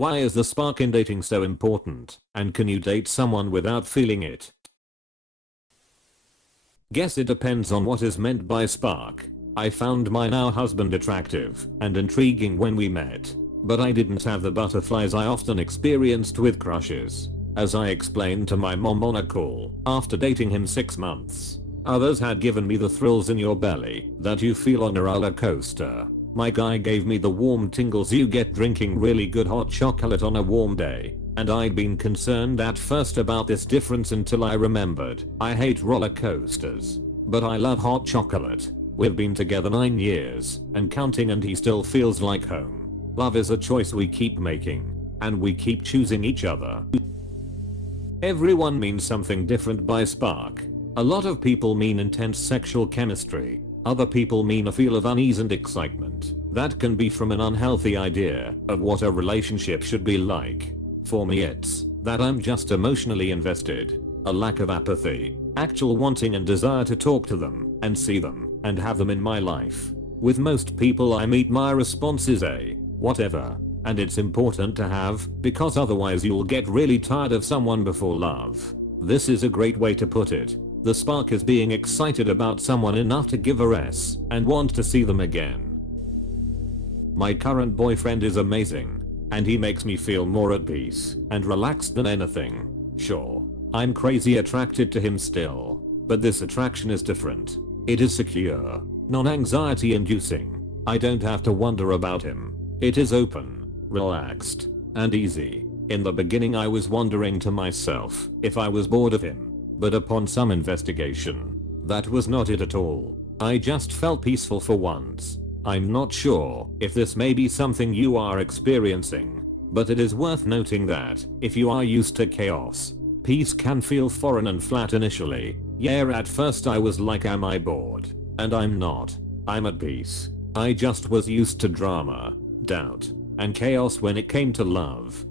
Why is the spark in dating so important? And can you date someone without feeling it? Guess it depends on what is meant by spark. I found my now husband attractive and intriguing when we met, but I didn't have the butterflies I often experienced with crushes. As I explained to my mom on a call after dating him 6 months, others had given me the thrills in your belly that you feel on a roller coaster. My guy gave me the warm tingles you get drinking really good hot chocolate on a warm day. And I'd been concerned at first about this difference until I remembered I hate roller coasters, but I love hot chocolate. We've been together 9 years and counting, and he still feels like home. Love is a choice we keep making, and we keep choosing each other. Everyone means something different by spark. A lot of people mean intense sexual chemistry. Other people mean a feel of unease and excitement that can be from an unhealthy idea of what a relationship should be like. For me, it's that I'm just emotionally invested, a lack of apathy, actual wanting and desire to talk to them and see them and have them in my life. With most people I meet, my response is a whatever, and it's important to have, because otherwise you'll get really tired of someone before love. This is a great way to put it. The spark is being excited about someone enough to give a s and want to see them again. My current boyfriend is amazing, and he makes me feel more at peace and relaxed than anything. Sure, I'm crazy attracted to him still, but this attraction is different. It is secure, non-anxiety inducing. I don't have to wonder about him. It is open, relaxed, and easy. In the beginning I was wondering to myself if I was bored of him, but upon some investigation, that was not it at all. I just felt peaceful for once. I'm not sure if this may be something you are experiencing, but it is worth noting that if you are used to chaos, peace can feel foreign and flat initially. Yeah, at first I was like, am I bored? And I'm not. I'm at peace. I just was used to drama, doubt, and chaos when it came to love.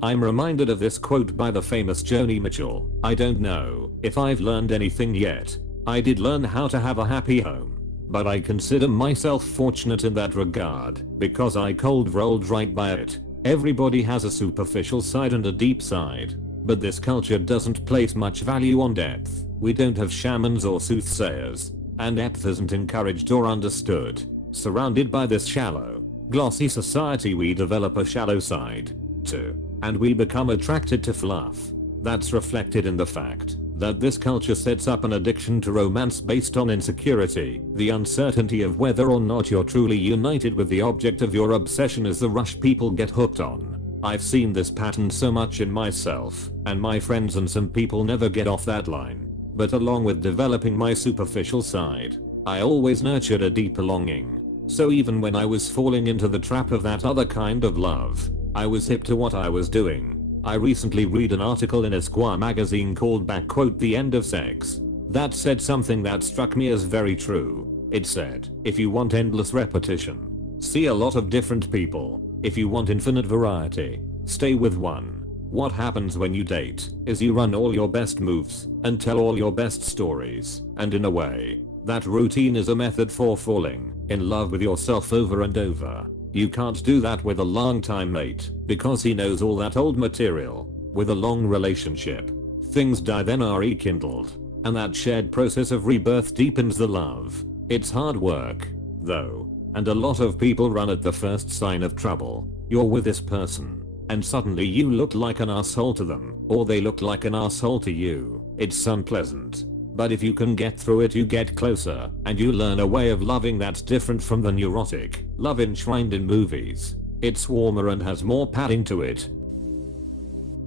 I'm reminded of this quote by the famous Joni Mitchell. I don't know if I've learned anything yet. I did learn how to have a happy home, but I consider myself fortunate in that regard because I cold rolled right by it. Everybody has a superficial side and a deep side, but this culture doesn't place much value on depth. We don't have shamans or soothsayers, and depth isn't encouraged or understood. Surrounded by this shallow, glossy society, we develop a shallow side too, and we become attracted to fluff. That's reflected in the fact that this culture sets up an addiction to romance based on insecurity. The uncertainty of whether or not you're truly united with the object of your obsession is the rush people get hooked on. I've seen this pattern so much in myself and my friends, and some people never get off that line. But along with developing my superficial side, I always nurtured a deeper longing. So even when I was falling into the trap of that other kind of love, I was hip to what I was doing. I recently read an article in Esquire magazine called "The End of Sex" that said something that struck me as very true. It said, if you want endless repetition, see a lot of different people. If you want infinite variety, stay with one. What happens when you date is you run all your best moves and tell all your best stories, and in a way, that routine is a method for falling in love with yourself over and over. You can't do that with a long-time mate because he knows all that old material. With a long relationship, things die then are rekindled, and that shared process of rebirth deepens the love. It's hard work, though, and a lot of people run at the first sign of trouble. You're with this person, and suddenly you look like an asshole to them, or they look like an asshole to you. It's unpleasant. But if you can get through it, you get closer, and you learn a way of loving that's different from the neurotic love enshrined in movies. It's warmer and has more padding to it.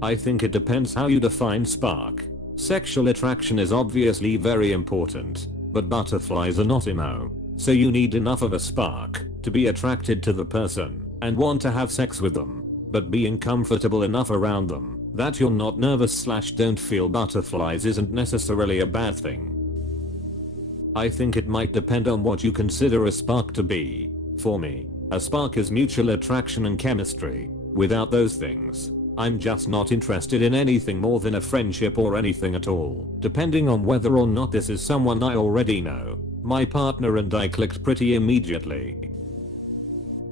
I think it depends how you define spark. Sexual attraction is obviously very important, but butterflies are not emo. So you need enough of a spark to be attracted to the person and want to have sex with them, but being comfortable enough around them that you're not nervous/don't feel butterflies isn't necessarily a bad thing. I think it might depend on what you consider a spark to be. For me, a spark is mutual attraction and chemistry. Without those things, I'm just not interested in anything more than a friendship or anything at all. Depending on whether or not this is someone I already know, my partner and I clicked pretty immediately.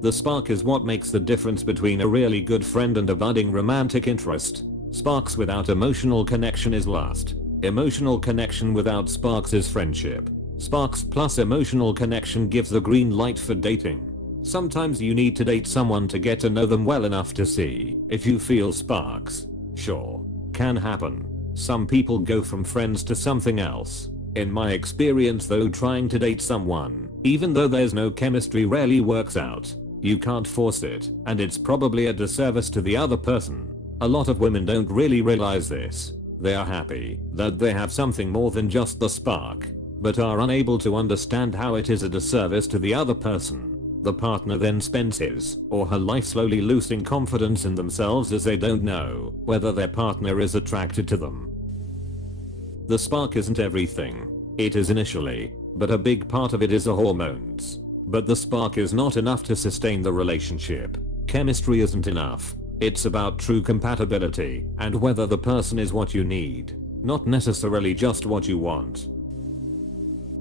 The spark is what makes the difference between a really good friend and a budding romantic interest. Sparks without emotional connection is lust. Emotional connection without sparks is friendship. Sparks plus emotional connection gives the green light for dating. Sometimes you need to date someone to get to know them well enough to see if you feel sparks. Sure, can happen. Some people go from friends to something else. In my experience though, trying to date someone, even though there's no chemistry, rarely works out. You can't force it, and it's probably a disservice to the other person. A lot of women don't really realize this. They are happy that they have something more than just the spark, but are unable to understand how it is a disservice to the other person. The partner then spends his or her life slowly losing confidence in themselves as they don't know whether their partner is attracted to them. The spark isn't everything. It is initially, but a big part of it is the hormones. But the spark is not enough to sustain the relationship. Chemistry isn't enough. It's about true compatibility and whether the person is what you need, not necessarily just what you want.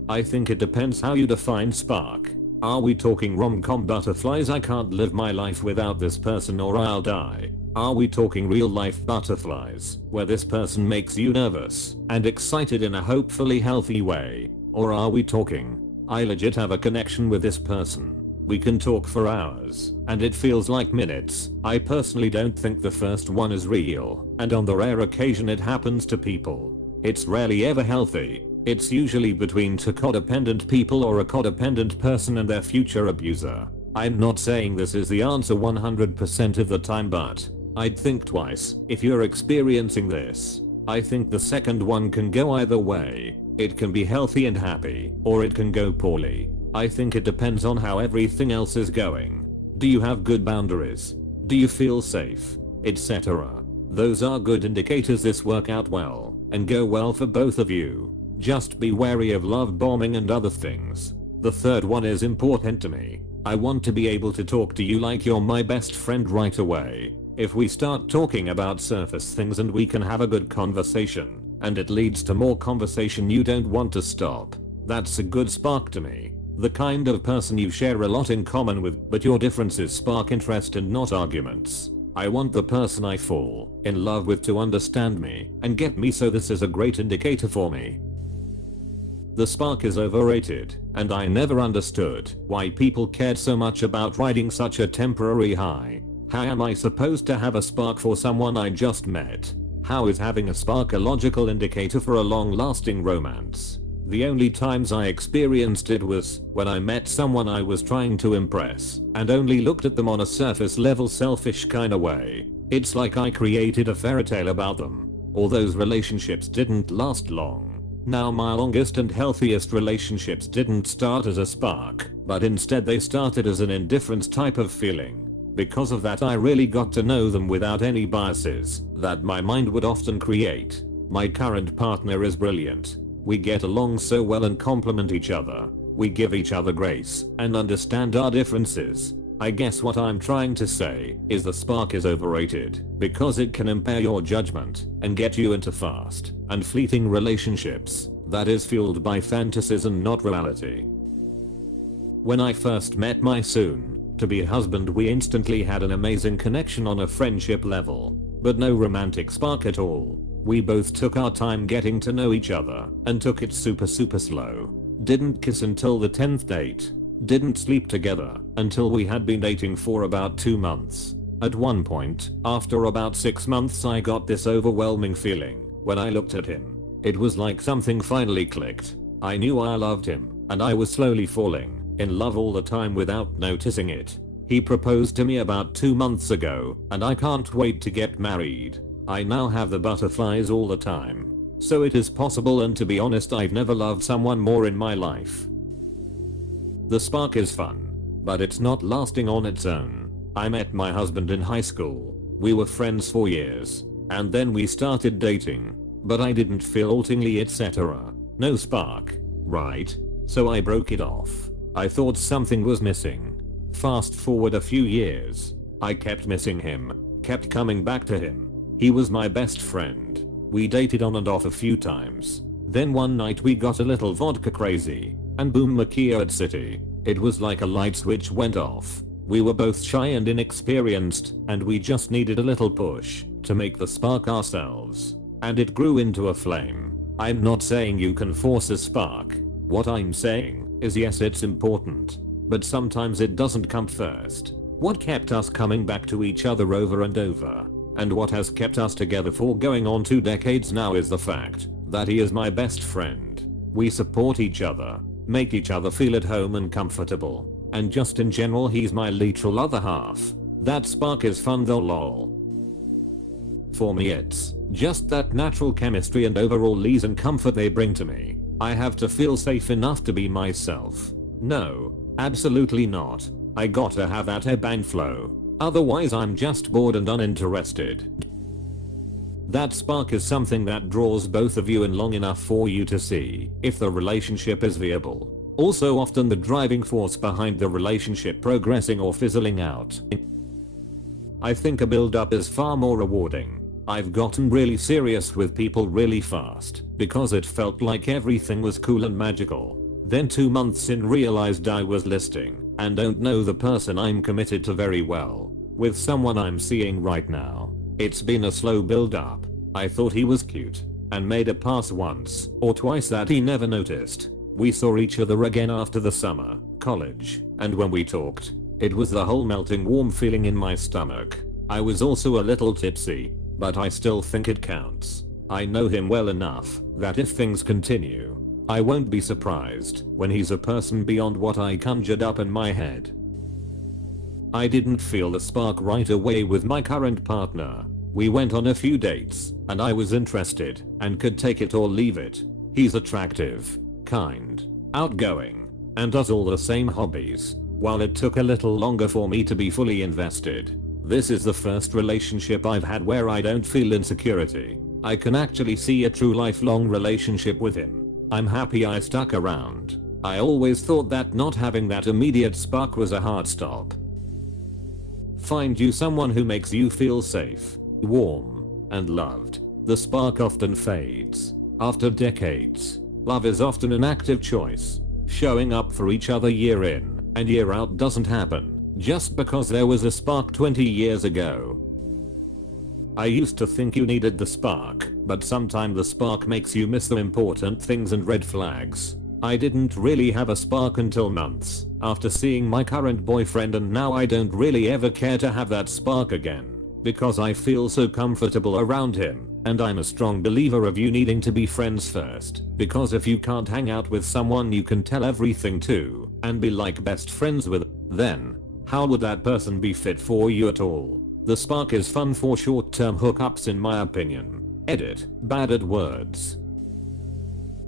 I think it depends how you define spark. Are we talking rom-com butterflies, I can't live my life without this person or I'll die? Are we talking real life butterflies, where this person makes you nervous and excited in a hopefully healthy way? Or are we talking, I legit have a connection with this person. We can talk for hours, and it feels like minutes. I personally don't think the first one is real, and on the rare occasion it happens to people, it's rarely ever healthy. It's usually between two codependent people or a codependent person and their future abuser. I'm not saying this is the answer 100% of the time, but I'd think twice if you're experiencing this. I think the second one can go either way. It can be healthy and happy, or it can go poorly. I think it depends on how everything else is going. Do you have good boundaries? Do you feel safe? Etc. Those are good indicators this work out well and go well for both of you. Just be wary of love bombing and other things. The third one is important to me. I want to be able to talk to you like you're my best friend right away. If we start talking about surface things and we can have a good conversation, and it leads to more conversation you don't want to stop, that's a good spark to me. The kind of person you share a lot in common with, but your differences spark interest and not arguments. I want the person I fall in love with to understand me and get me, so this is a great indicator for me. The spark is overrated, and I never understood why people cared so much about riding such a temporary high. How am I supposed to have a spark for someone I just met? How is having a spark a logical indicator for a long-lasting romance? The only times I experienced it was when I met someone I was trying to impress and only looked at them on a surface level selfish kinda way. It's like I created a fairy tale about them. All those relationships didn't last long. Now my longest and healthiest relationships didn't start as a spark, but instead they started as an indifference type of feeling. Because of that I really got to know them without any biases that my mind would often create. My current partner is brilliant. We get along so well and complement each other. We give each other grace and understand our differences. I guess what I'm trying to say is the spark is overrated because it can impair your judgment and get you into fast and fleeting relationships that is fueled by fantasies and not reality. When I first met my soon-to-be husband, we instantly had an amazing connection on a friendship level, but no romantic spark at all. We both took our time getting to know each other and took it super slow. Didn't kiss until the 10th date. Didn't sleep together until we had been dating for about 2 months. At one point, after about 6 months, I got this overwhelming feeling when I looked at him. It was like something finally clicked. I knew I loved him, and I was slowly falling in love all the time without noticing it. He proposed to me about 2 months ago, and I can't wait to get married. I now have the butterflies all the time. So it is possible, and to be honest, I've never loved someone more in my life. The spark is fun, but it's not lasting on its own. I met my husband in high school. We were friends for years, and then we started dating, but I didn't feel ultimately etc. No spark, right? So I broke it off. I thought something was missing. Fast forward a few years. I kept missing him, kept coming back to him. He was my best friend. We dated on and off a few times. Then one night we got a little vodka crazy, and boom, Makia at City. It was like a light switch went off. We were both shy and inexperienced, and we just needed a little push to make the spark ourselves. And it grew into a flame. I'm not saying you can force a spark. What I'm saying is yes, it's important, but sometimes it doesn't come first. What kept us coming back to each other over and over, and what has kept us together for going on 2 decades now, is the fact that he is my best friend. We support each other, make each other feel at home and comfortable, and just in general he's my literal other half. That spark is fun though, lol. For me it's just that natural chemistry and overall ease and comfort they bring to me. I have to feel safe enough to be myself. No, absolutely not. I gotta have that ebb and flow. Otherwise I'm just bored and uninterested. That spark is something that draws both of you in long enough for you to see if the relationship is viable. Also often the driving force behind the relationship progressing or fizzling out. I think a build-up is far more rewarding. I've gotten really serious with people really fast because it felt like everything was cool and magical. Then 2 months in realized I was listing and don't know the person I'm committed to very well with someone I'm seeing right now. It's been a slow build up. I thought he was cute and made a pass once or twice that he never noticed. We saw each other again after the summer, college, and when we talked, it was the whole melting warm feeling in my stomach. I was also a little tipsy, but I still think it counts. I know him well enough that if things continue, I won't be surprised when he's a person beyond what I conjured up in my head. I didn't feel the spark right away with my current partner. We went on a few dates, and I was interested and could take it or leave it. He's attractive, kind, outgoing, and does all the same hobbies. While it took a little longer for me to be fully invested, this is the first relationship I've had where I don't feel insecurity. I can actually see a true lifelong relationship with him. I'm happy I stuck around. I always thought that not having that immediate spark was a hard stop. Find you someone who makes you feel safe, warm, and loved. The spark often fades. After decades, love is often an active choice. Showing up for each other year in and year out doesn't happen just because there was a spark 20 years ago. I used to think you needed the spark, but sometimes the spark makes you miss the important things and red flags. I didn't really have a spark until months after seeing my current boyfriend, and now I don't really ever care to have that spark again because I feel so comfortable around him, and I'm a strong believer of you needing to be friends first, because if you can't hang out with someone you can tell everything to and be like best friends with, then how would that person be fit for you at all? The spark is fun for short-term hookups in my opinion. Edit, bad at words.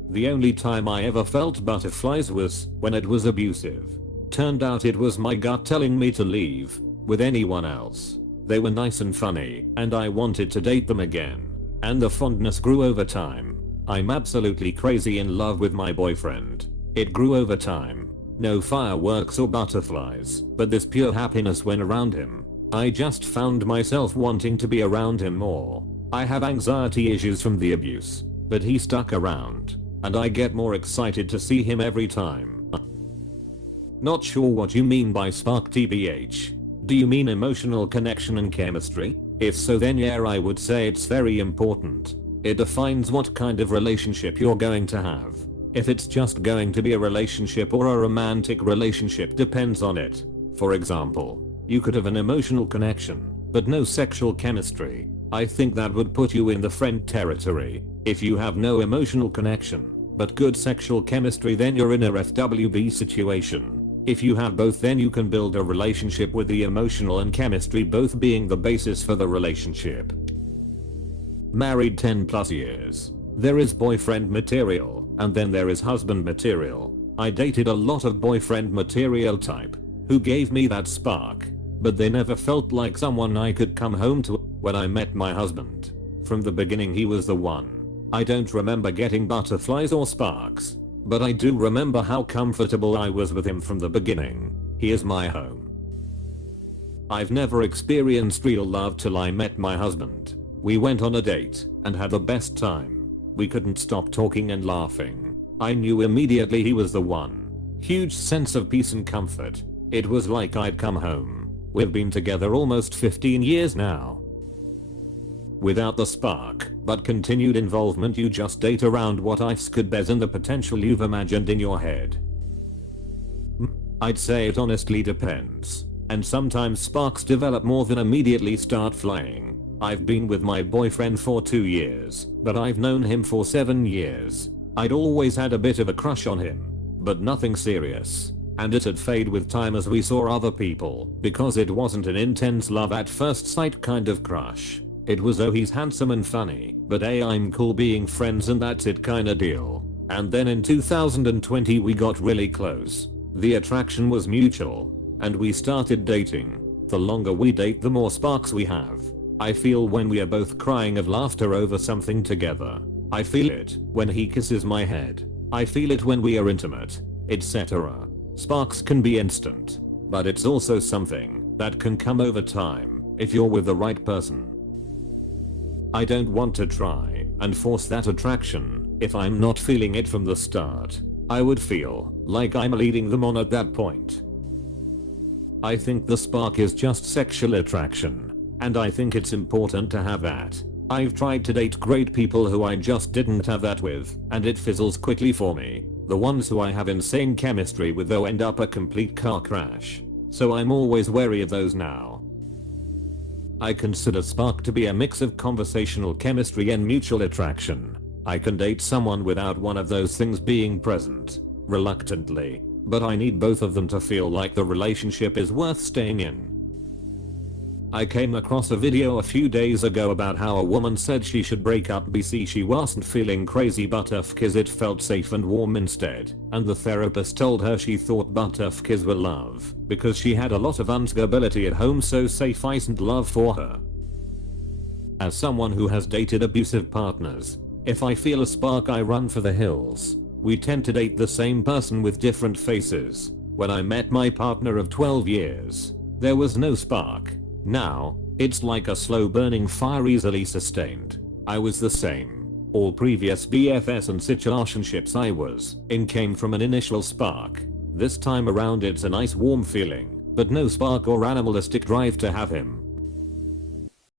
The only time I ever felt butterflies was when it was abusive. Turned out it was my gut telling me to leave with anyone else. They were nice and funny, and I wanted to date them again. And the fondness grew over time. I'm absolutely crazy in love with my boyfriend. It grew over time. No fireworks or butterflies, but this pure happiness when around him. I just found myself wanting to be around him more. I have anxiety issues from the abuse, but he stuck around, and I get more excited to see him every time. Not sure what you mean by spark tbh. Do you mean emotional connection and chemistry? If so, then yeah, I would say it's very important. It defines what kind of relationship you're going to have. If it's just going to be a relationship or a romantic relationship depends on it. For example, you could have an emotional connection, but no sexual chemistry. I think that would put you in the friend territory. If you have no emotional connection, but good sexual chemistry, then you're in a FWB situation. If you have both, then you can build a relationship with the emotional and chemistry both being the basis for the relationship. Married 10+ years. There is boyfriend material, and then there is husband material. I dated a lot of boyfriend material type, who gave me that spark, but they never felt like someone I could come home to. When I met my husband, from the beginning he was the one. I don't remember getting butterflies or sparks, but I do remember how comfortable I was with him from the beginning. He is my home. I've never experienced real love till I met my husband. We went on a date and had the best time. We couldn't stop talking and laughing. I knew immediately he was the one. Huge sense of peace and comfort. It was like I'd come home. We've been together almost 15 years now. Without the spark, but continued involvement, you just date around what ifs could be's and the potential you've imagined in your head. I'd say it honestly depends. And sometimes sparks develop more than immediately start flying. I've been with my boyfriend for 2 years, but I've known him for 7 years. I'd always had a bit of a crush on him, but nothing serious. And it'd fade with time as we saw other people, because it wasn't an intense love at first sight kind of crush. It was, oh, he's handsome and funny, but hey, I'm cool being friends and that's it kinda deal. And then in 2020 we got really close. The attraction was mutual, and we started dating. The longer we date, the more sparks we have. I feel when we are both crying of laughter over something together. I feel it when he kisses my head. I feel it when we are intimate, etc. Sparks can be instant, but it's also something that can come over time if you're with the right person. I don't want to try and force that attraction if I'm not feeling it from the start. I would feel like I'm leading them on at that point. I think the spark is just sexual attraction, and I think it's important to have that. I've tried to date great people who I just didn't have that with, and it fizzles quickly for me. The ones who I have insane chemistry with though end up a complete car crash. So I'm always wary of those now. I consider spark to be a mix of conversational chemistry and mutual attraction. I can date someone without one of those things being present, reluctantly, but I need both of them to feel like the relationship is worth staying in. I came across a video a few days ago about how a woman said she should break up because she wasn't feeling crazy butterflies, it felt safe and warm instead, and the therapist told her she thought butterflies were love because she had a lot of instability at home, so safe isn't love for her. As someone who has dated abusive partners, if I feel a spark I run for the hills. We tend to date the same person with different faces. When I met my partner of 12 years, there was no spark. Now, it's like a slow burning fire easily sustained. I was the same. All previous BFS and situationships I was in came from an initial spark. This time around it's a nice warm feeling, but no spark or animalistic drive to have him.